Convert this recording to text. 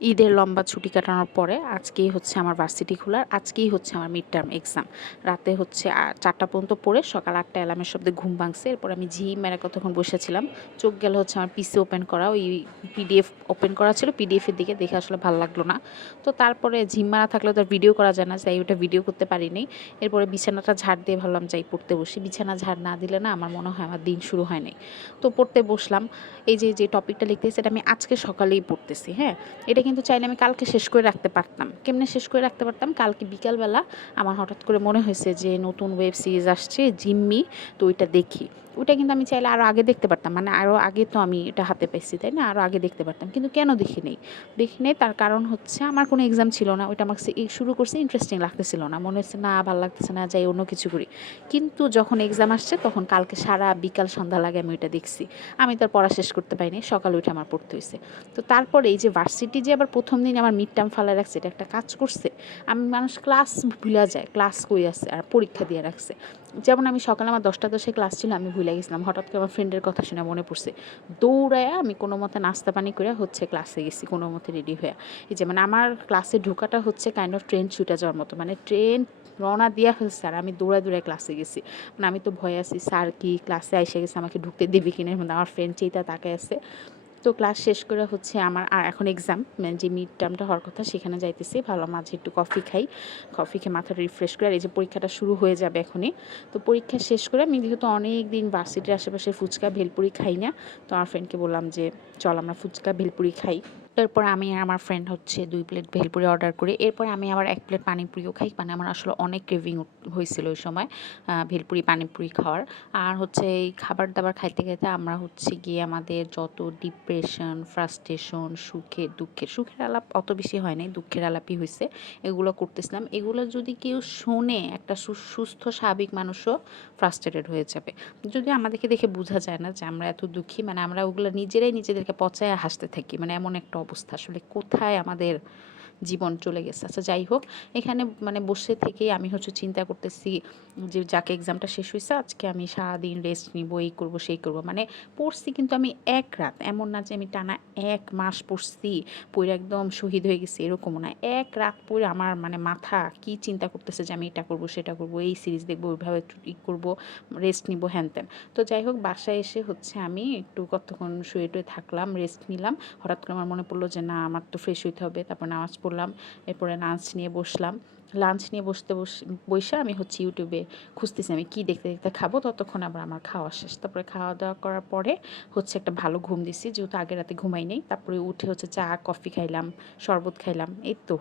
ঈদের লম্বা ছুটি কাটানোর পরে আজকেই হচ্ছে আমার ভার্সিটি খোলার, আজকেই হচ্ছে আমার মিড টার্ম এক্সাম। রাতে হচ্ছে 4টা পর্যন্ত পড়ে সকাল 8টা অ্যালার্মের শব্দে ঘুম ভাঙছে। এরপর আমি ঝিম মেরে কতক্ষণ বসেছিলাম। চোখ গেল হচ্ছে আমার পিসি ওপেন করা, ওই পিডিএফ ওপেন করা ছিল, পিডিএফের দিকে দেখে আসলে ভালো লাগলো না। তো তারপরে ঝিম মারা থাকলে তো আর ভিডিও করা যায় না, যাই ওটা ভিডিও করতে পারিনি। এরপরে বিছানাটা ঝাড় দিয়ে ভাবলাম যাই পড়তে বসি। বিছানা ঝাড় না দিলে না আমার মনে হয় আমার দিন শুরু হয় নাই। তো পড়তে বসলাম। এই যে টপিকটা লিখতেছি এটা আমি আজকে সকালেই পড়তেছি, হ্যাঁ। এটা কিন্তু চাইলে আমি কালকে শেষ করে রাখতে পারতাম। কেমনে শেষ করে রাখতে পারতাম? কালকে বিকালবেলা আমার হঠাৎ করে মনে হয়েছে যে নতুন ওয়েব সিরিজ আসছে জিম্মি, তো ওইটা দেখি। ওইটা কিন্তু আমি চাইলে আরও আগে দেখতে পারতাম, মানে আরও আগে তো আমি এটা হাতে পাইছি, তাই না? আরও আগে দেখতে পারতাম, কিন্তু কেন দেখি নেই তার কারণ হচ্ছে আমার কোনো এক্সাম ছিল না। ওইটা আমার শুরু করছে ইন্টারেস্টিং লাগতেছিল না, মনে হচ্ছে না ভালো লাগতেছে না, যাই অন্য কিছু করি। কিন্তু যখন এক্সাম আসছে তখন কালকে সারা বিকাল সন্ধ্যা লাগে আমি ওইটা দেখছি। আমি তার পড়া শেষ করতে পারিনি, সকালে উঠে আমার পড়তে হয়েছে। তো তারপরে এই যে ভার্সিটি যে আবার প্রথম দিন আমার মিড টার্ম ফালায় রাখছে, এটা একটা কাজ করছে। মানুষ ক্লাস ভুলা যায়, ক্লাস কই আছে, আর পরীক্ষা দিয়ে রাখছে। যেমন আমি সকালে আমার 10টা 10-এ ক্লাস ছিল, আমি ভুলে গেছিলাম। হঠাৎ করে আমার ফ্রেন্ডের কথা শুনে মনে পড়ছে, দৌড়ায়া আমি কোনো মতে নাস্তা পানি করে হচ্ছে ক্লাসে গেছি, কোনো মতে রেডি হয়ে। এই যে মানে আমার ক্লাসে ঢোকাটা হচ্ছে কাইন্ড অফ ট্রেন ছুটে যাওয়ার মতো, মানে ট্রেন রওনা দিয়া ফেলছে আর আমি দৌড়ায় দৌড়ায় ক্লাসে গেছি। মানে আমি তো ভয়ে আছি স্যার কি ক্লাসে এসে গেছে আমাকে ঢুকতে দেবে কিনা, মানে আমার ফ্রেন্ড চেয়ে তাকায় আছে। তো ক্লাস শেষ করে হচ্ছে আমার আর এখন এক্সাম, মানে যে মিড টার্মটা হওয়ার কথা সেখানে যাইতেছি। ভাবলাম মাঝে একটু কফি খাই, কফি খেয়ে মাথাটা রিফ্রেশ করে। আর এই যে পরীক্ষাটা শুরু হয়ে যাবে এখনই, তো পরীক্ষা শেষ করে আমি যেহেতু অনেক দিন ভার্সিটির আশেপাশে ফুচকা ভেলপুরি খাই না, তো আমার ফ্রেন্ডকে বললাম যে চল আমরা ফুচকা ভেলপুরি খাই। এরপর আমি আর আমার ফ্রেন্ড হচ্ছে 2 প্লেট ভেলপুরি অর্ডার করি। এরপর আমি আবার 1 প্লেট পানিপুরিও খাই, মানে আমার আসলে অনেক ক্রেভিং হয়েছিল ওই সময় ভেলপুরি পানিপুরি খাওয়ার। আর হচ্ছে এই খাবার দাবার খাইতে খাইতে আমরা হচ্ছে গিয়ে আমাদের যত ডিপ্রেশন, ফ্রাস্ট্রেশন, সুখের আলাপ অত বেশি হয় নাই, দুঃখের আলাপই হয়েছে, এগুলো করতেছিলাম। এগুলো যদি কেউ শোনে, একটা সুস্থ স্বাভাবিক মানুষও ফ্রাস্ট্রেটেড হয়ে যাবে। যদি আমাদেরকে দেখে বোঝা যায় না যে আমরা এত দুঃখী, মানে আমরা ওগুলো নিজেরাই নিজেদেরকে পচায় হাসতে থাকি, মানে এমন একটা অবস্থা। আসলে কোথায় আমাদের জীবন চলে গেছে। আচ্ছা যাই হোক, এখানে মানে বসে থেকেই আমি হচ্ছে চিন্তা করতেছি যে যাকে এক্সামটা শেষ হয়েছে আজকে আমি সারাদিন রেস্ট নিব, এই করব সেই করব। মানে পড়ছি কিন্তু আমি এক রাত, এমন না যে আমি টানা 1 মাস পড়ছি, পড়ে একদম শহীদ হয়ে গেছি, এরকমও না। এক রাত পড়ে আমার মানে মাথা কি চিন্তা করতেছে যে আমি এটা করব সেটা করব, এই সিরিজ দেখবো, ওইভাবে ই করব, রেস্ট নিব, হ্যান ত্যান। তো যাই হোক, বাসায় এসে হচ্ছে আমি একটু কতক্ষণ শুয়ে টুয়ে থাকলাম, রেস্ট নিলাম। হঠাৎ করে আমার মনে পড়লো যে না আমার তো ফ্রেশ হইতে হবে, তারপর নামাজ পড়লাম। এরপরে লাঞ্চ নিয়ে বসলাম। লাঞ্চ নিয়ে বসে আমি হচ্ছে ইউটিউবে খুঁজতেছি আমি কী দেখতে দেখতে খাবো। ততক্ষণ আবার আমার খাওয়া শেষ। তারপরে খাওয়া দাওয়া করার পরে হচ্ছে একটা ভালো ঘুম দিছি, যেহেতু আগের রাতে ঘুমাই নেই। তারপরে উঠে হচ্ছে চা কফি খাইলাম, শরবত খাইলাম, এই তো।